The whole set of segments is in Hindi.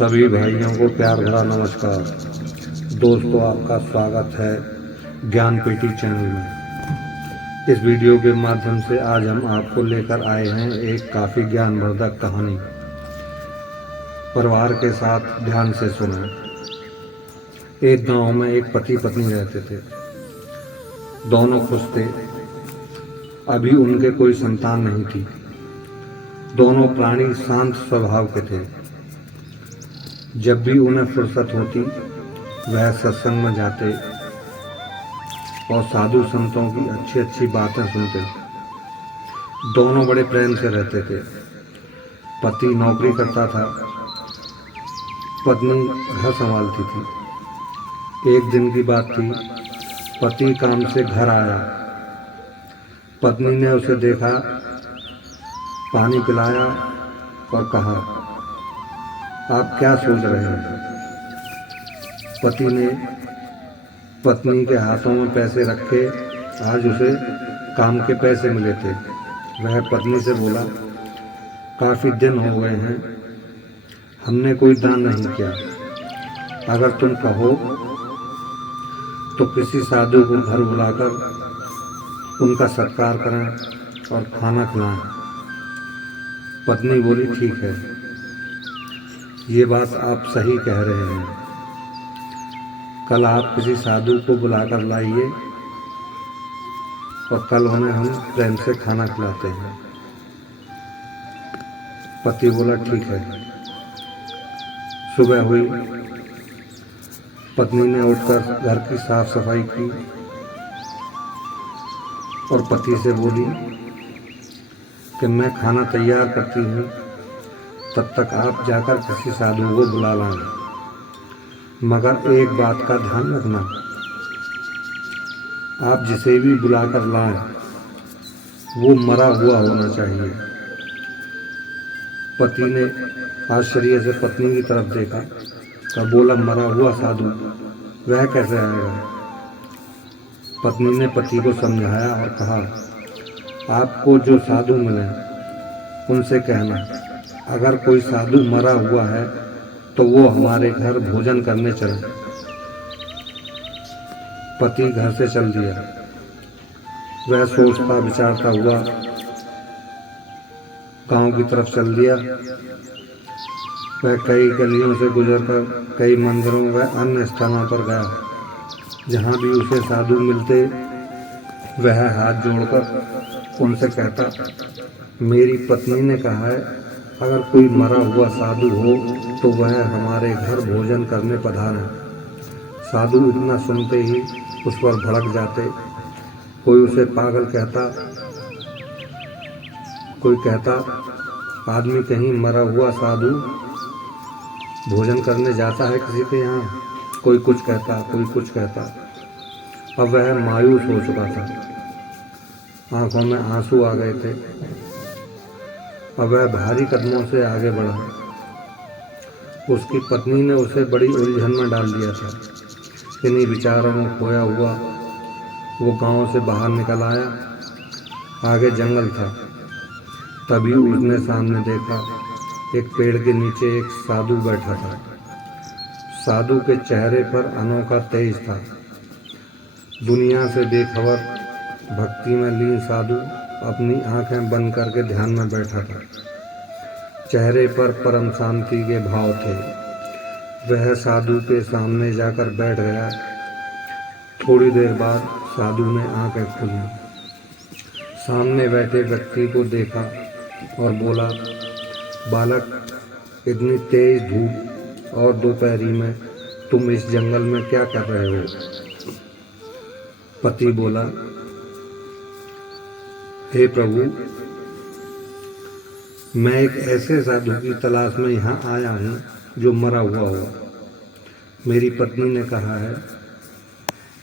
सभी भाइयों को प्यार भरा नमस्कार। दोस्तों, आपका स्वागत है ज्ञान पेटी चैनल में। इस वीडियो के माध्यम से आज हम आपको लेकर आए हैं एक काफ़ी ज्ञानवर्धक कहानी। परिवार के साथ ध्यान से सुनें। एक गांव में एक पति पत्नी रहते थे। दोनों खुश थे। अभी उनके कोई संतान नहीं थी। दोनों प्राणी शांत स्वभाव के थे। जब भी उन्हें फुर्सत होती वह सत्संग में जाते और साधु संतों की अच्छी अच्छी बातें सुनते। दोनों बड़े प्रेम से रहते थे। पति नौकरी करता था, पत्नी घर संभालती थी। एक दिन की बात थी, पति काम से घर आया। पत्नी ने उसे देखा, पानी पिलाया और कहा, आप क्या सोच रहे हैं? पति ने पत्नी के हाथों में पैसे रखे। आज उसे काम के पैसे मिले थे। वह पत्नी से बोला, काफ़ी दिन हो गए हैं, हमने कोई दान नहीं किया। अगर तुम कहो तो किसी साधु को घर बुलाकर उनका सत्कार करें और खाना खिलाएं। पत्नी बोली, ठीक है, ये बात आप सही कह रहे हैं। कल आप किसी साधु को बुलाकर लाइए और कल उन्हें हम प्रेम से खाना खिलाते हैं। पति बोला, ठीक है। सुबह हुई। पत्नी ने उठकर घर की साफ सफाई की और पति से बोली कि मैं खाना तैयार करती हूँ, तब तक आप जाकर किसी साधु को बुला लाएं। मगर एक बात का ध्यान रखना, आप जिसे भी बुलाकर लाएं वो मरा हुआ होना चाहिए। पति ने आश्चर्य से पत्नी की तरफ देखा तो बोला, मरा हुआ साधु वह कैसे आएगा? पत्नी ने पति को समझाया और कहा, आपको जो साधु मिले उनसे कहना, अगर कोई साधु मरा हुआ है तो वो हमारे घर भोजन करने चले। पति घर से चल दिया। वह सोचता विचारता हुआ गांव की तरफ चल दिया। वह कई गलियों से गुजरकर कई मंदिरों व अन्य स्थानों पर गया। जहाँ भी उसे साधु मिलते वह हाथ जोड़कर उनसे कहता, मेरी पत्नी ने कहा है अगर कोई मरा हुआ साधु हो तो वह हमारे घर भोजन करने पधारे। साधु इतना सुनते ही उस पर भड़क जाते। कोई उसे पागल कहता, कोई कहता, आदमी कहीं मरा हुआ साधु भोजन करने जाता है किसी के यहाँ। कोई कुछ कहता, कोई कुछ कहता। अब वह मायूस हो चुका था। आंखों में आंसू आ गए थे। अब वह भारी कदमों से आगे बढ़ा। उसकी पत्नी ने उसे बड़ी उलझन में डाल दिया था। इन्हीं विचारों में खोया हुआ वो गांव से बाहर निकल आया। आगे जंगल था। तभी उसने सामने देखा, एक पेड़ के नीचे एक साधु बैठा था। साधु के चेहरे पर अनोखा तेज था। दुनिया से बेखबर भक्ति में लीन साधु अपनी आंखें बंद करके ध्यान में बैठा था। चेहरे पर परम शांति के भाव थे। वह साधु के सामने जाकर बैठ गया। थोड़ी देर बाद साधु ने आंखें खोली, सामने बैठे व्यक्ति को देखा और बोला, बालक, इतनी तेज धूप और दोपहरी में तुम इस जंगल में क्या कर रहे हो? पति बोला, हे प्रभु, मैं एक ऐसे साधु की तलाश में यहाँ आया हूँ जो मरा हुआ हो। मेरी पत्नी ने कहा है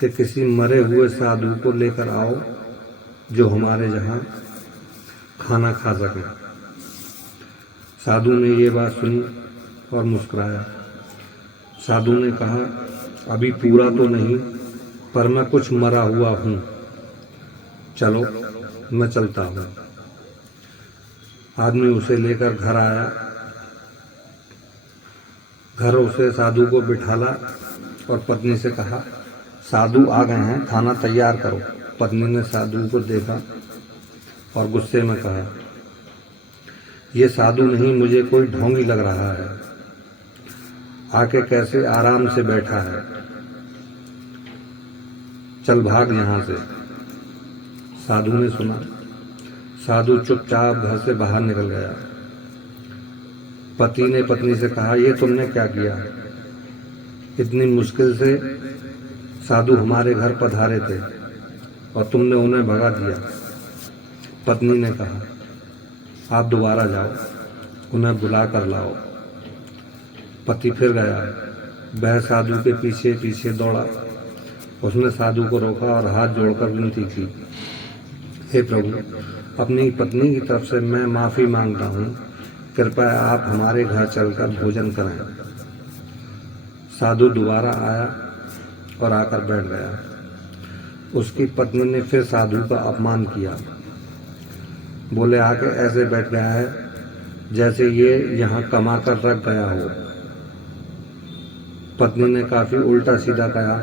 कि किसी मरे हुए साधु को लेकर आओ जो हमारे यहाँ खाना खा सके। साधु ने ये बात सुनी और मुस्कुराया। साधु ने कहा, अभी पूरा तो नहीं, पर मैं कुछ मरा हुआ हूँ। चलो, मैं चलता हूँ। आदमी उसे लेकर घर आया। घर उसे साधु को बिठाला और पत्नी से कहा, साधु आ गए हैं, खाना तैयार करो। पत्नी ने साधु को देखा और गुस्से में कहा, ये साधु नहीं, मुझे कोई ढोंगी लग रहा है। आके कैसे आराम से बैठा है, चल भाग यहाँ से। साधु ने सुना। साधु चुपचाप घर से बाहर निकल गया। पति ने पत्नी से कहा, ये तुमने क्या किया? इतनी मुश्किल से साधु हमारे घर पधारे थे और तुमने उन्हें भगा दिया। पत्नी ने कहा, आप दोबारा जाओ, उन्हें बुला कर लाओ। पति फिर गया। वह साधु के पीछे पीछे दौड़ा। उसने साधु को रोका और हाथ जोड़कर विनती की, हे प्रभु, अपनी पत्नी की तरफ से मैं माफ़ी मांगता हूँ, कृपया आप हमारे घर चलकर भोजन करें। साधु दोबारा आया और आकर बैठ गया। उसकी पत्नी ने फिर साधु का अपमान किया। बोले, आके ऐसे बैठ गया है जैसे ये यहाँ कमा कर रख गया हो। पत्नी ने काफी उल्टा सीधा कहा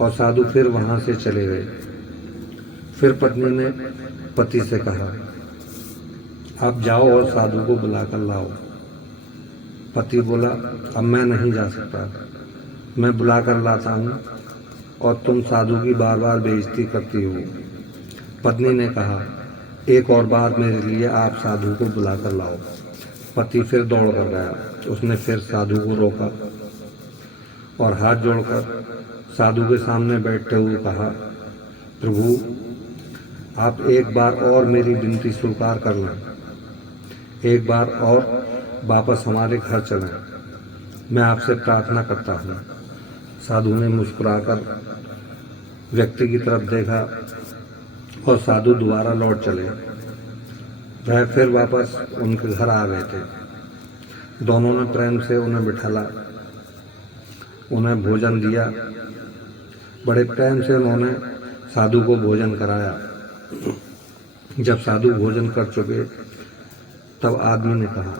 और साधु फिर वहां से चले गए। फिर पत्नी ने पति से कहा, आप जाओ और साधु को बुलाकर लाओ। पति बोला, अब मैं नहीं जा सकता, मैं बुलाकर लाता हूँ और तुम साधु की बार बार बेइज्जती करती हो। पत्नी ने कहा, एक और बार मेरे लिए आप साधु को बुलाकर लाओ। पति फिर दौड़ कर गया। उसने फिर साधु को रोका और हाथ जोड़कर साधु के सामने बैठते हुए कहा, प्रभु, आप एक बार और मेरी विनती स्वीकार कर लें, एक बार और वापस हमारे घर चलें, मैं आपसे प्रार्थना करता हूँ। साधु ने मुस्कुराकर व्यक्ति की तरफ देखा और साधु दोबारा लौट चले। वह फिर वापस उनके घर आ गए थे। दोनों ने प्रेम से उन्हें बिठाला, उन्हें भोजन दिया। बड़े प्रेम से उन्होंने साधु को भोजन कराया। जब साधु भोजन कर चुके तब आदमी ने कहा,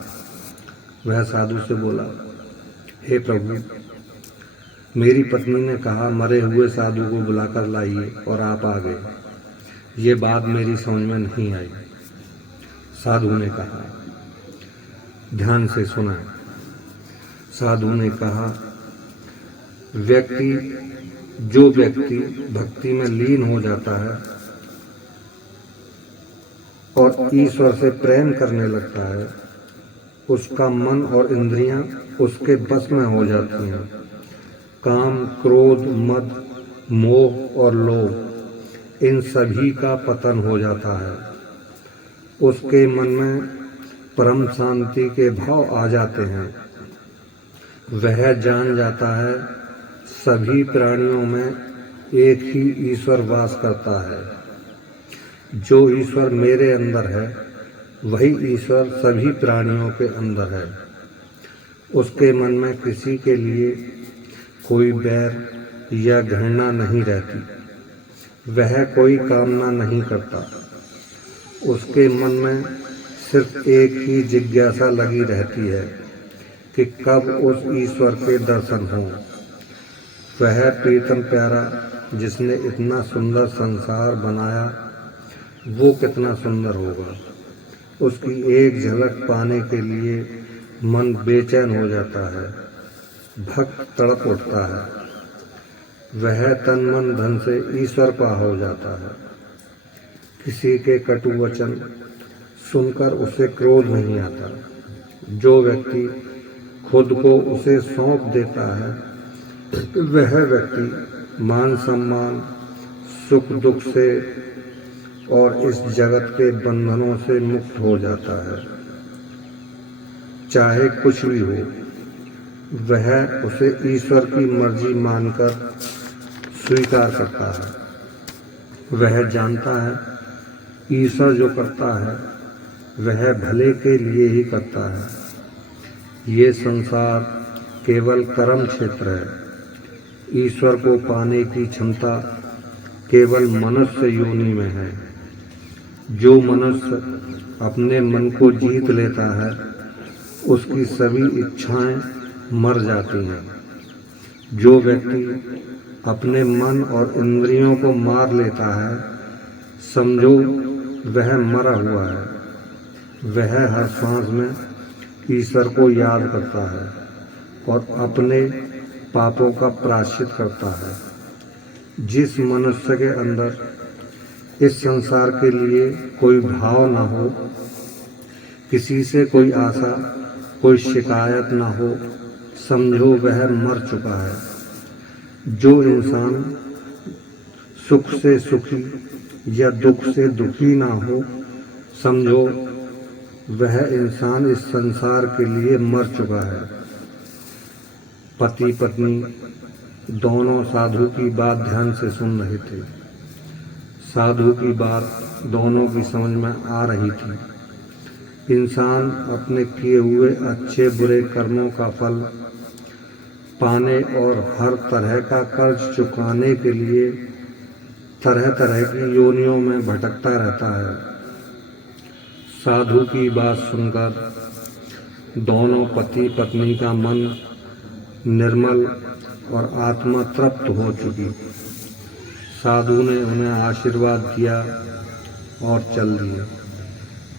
वह साधु से बोला, हे प्रभु, मेरी पत्नी ने कहा मरे हुए साधु को बुलाकर लाइए और आप आ गए। ये बात मेरी समझ में नहीं आई। साधु ने कहा, ध्यान से सुना। साधु ने कहा, जो व्यक्ति भक्ति में लीन हो जाता है और ईश्वर से प्रेम करने लगता है, उसका मन और इंद्रियां उसके बस में हो जाती हैं। काम, क्रोध, मद, मोह और लोभ, इन सभी का पतन हो जाता है। उसके मन में परम शांति के भाव आ जाते हैं। वह जान जाता है सभी प्राणियों में एक ही ईश्वर वास करता है। जो ईश्वर मेरे अंदर है वही ईश्वर सभी प्राणियों के अंदर है। उसके मन में किसी के लिए कोई बैर या घृणा नहीं रहती। वह कोई कामना नहीं करता। उसके मन में सिर्फ एक ही जिज्ञासा लगी रहती है कि कब उस ईश्वर के दर्शन हों। वह प्रीतम प्यारा जिसने इतना सुंदर संसार बनाया, वो कितना सुंदर होगा। उसकी एक झलक पाने के लिए मन बेचैन हो जाता है, भक्त तड़प उठता है। वह तन मन धन से ईश्वर पा हो जाता है। किसी के कटु वचन सुनकर उसे क्रोध नहीं आता। जो व्यक्ति खुद को उसे सौंप देता है, वह व्यक्ति मान सम्मान, सुख दुख से और इस जगत के बंधनों से मुक्त हो जाता है। चाहे कुछ भी हो, वह उसे ईश्वर की मर्जी मानकर स्वीकार करता है। वह जानता है ईश्वर जो करता है वह भले के लिए ही करता है। ये संसार केवल कर्म क्षेत्र है। ईश्वर को पाने की क्षमता केवल मनुष्य योनि में है। जो मनुष्य अपने मन को जीत लेता है उसकी सभी इच्छाएं मर जाती हैं। जो व्यक्ति अपने मन और इंद्रियों को मार लेता है, समझो वह मरा हुआ है। वह हर सांस में ईश्वर को याद करता है और अपने पापों का प्रायश्चित करता है। जिस मनुष्य के अंदर इस संसार के लिए कोई भाव ना हो, किसी से कोई आशा, कोई शिकायत ना हो, समझो वह मर चुका है। जो इंसान सुख से सुखी या दुख से दुखी ना हो, समझो वह इंसान इस संसार के लिए मर चुका है। पति पत्नी दोनों साधु की बात ध्यान से सुन रहे थे। साधु की बात दोनों की समझ में आ रही थी। इंसान अपने किए हुए अच्छे बुरे कर्मों का फल पाने और हर तरह का कर्ज चुकाने के लिए तरह तरह की योनियों में भटकता रहता है। साधु की बात सुनकर दोनों पति पत्नी का मन निर्मल और आत्मा तृप्त हो चुकी। साधु ने उन्हें आशीर्वाद दिया और चल दिए।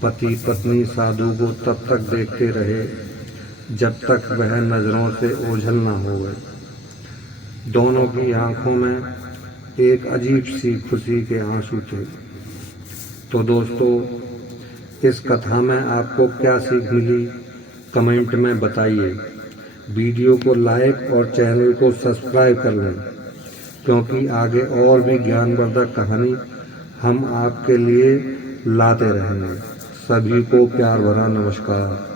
पति पत्नी साधु को तब तक देखते रहे जब तक वह नजरों से ओझल न हो गए। दोनों की आंखों में एक अजीब सी खुशी के आंसू थे। तो दोस्तों, इस कथा में आपको क्या सीख मिली, कमेंट में बताइए। वीडियो को लाइक और चैनल को सब्सक्राइब कर लें, क्योंकि आगे और भी ज्ञानवर्धक कहानी हम आपके लिए लाते रहेंगे। सभी को प्यार भरा नमस्कार।